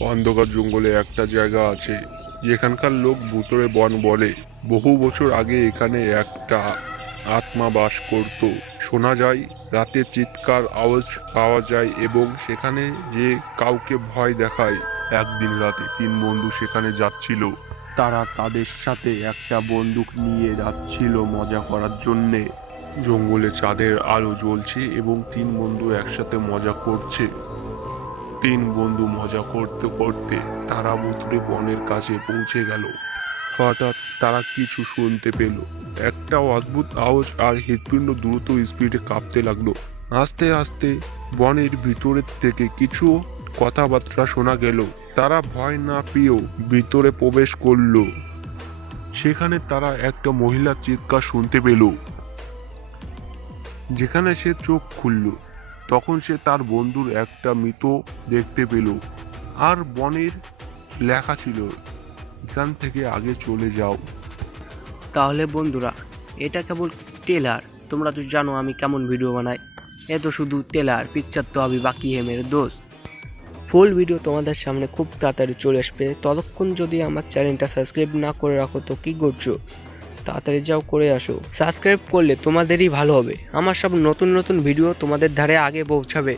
অন্ধকার জঙ্গলে একটা জায়গা আছে যেখানকার লোক ভূতরে বন বলে। বহু বছর আগে এখানে একটা আত্মা বাস করত। শোনা যায় রাতে চিৎকার আওয়াজ পাওয়া যায় এবং সেখানে যে কাউকে ভয় দেখায়। একদিন রাতে তিন বন্ধু সেখানে যাচ্ছিল। তারা তাদের সাথে একটা বন্দুক নিয়ে যাচ্ছিল মজা করার জন্যে। জঙ্গলে চাঁদের আলো জ্বলছে এবং তিন বন্ধু একসাথে মজা করছে। তিন বন্ধু মজা করতে করতে তারা ভুতুড়ে বনের কাছে পৌঁছে গেল। হঠাৎ তারা কিছু শুনতে পেল। একটা অদ্ভুত আওয়াজ আর হৃৎপিণ্ড দ্রুত স্পিডে কাঁপতে লাগলো। আস্তে আস্তে বনের ভিতরের থেকে কিছু কথাবার্তা শোনা গেল। তারা ভয় না পেয়েও ভিতরে প্রবেশ করলো। সেখানে তারা একটা মহিলার চিৎকার শুনতে পেল। যেখানে সে চোখ খুলল তখন সে তার বন্ধুর একটা মৃত দেখতে পেল। আর বনের লেখা ছিল, এখান থেকে আগে চলে যাও। তাহলে বন্ধুরা, এটা কেবল টেলার। তোমরা তো জানো আমি কেমন ভিডিও বানাই। এ তো শুধু টেলার, পিকচার তো আমি বাকি হে মেরে দোস্ত। ফুল ভিডিও তোমাদের সামনে খুব তাড়াতাড়ি চলে আসবে। ততক্ষণ যদি আমার চ্যানেলটা সাবস্ক্রাইব না করে রাখো তো কি করছো? তাড়াতাড়ি যাও করে আসো। সাবস্ক্রাইব করলে তোমাদেরই ভালো হবে। আমার সব নতুন নতুন ভিডিও তোমাদের ধারে আগে পৌঁছাবে।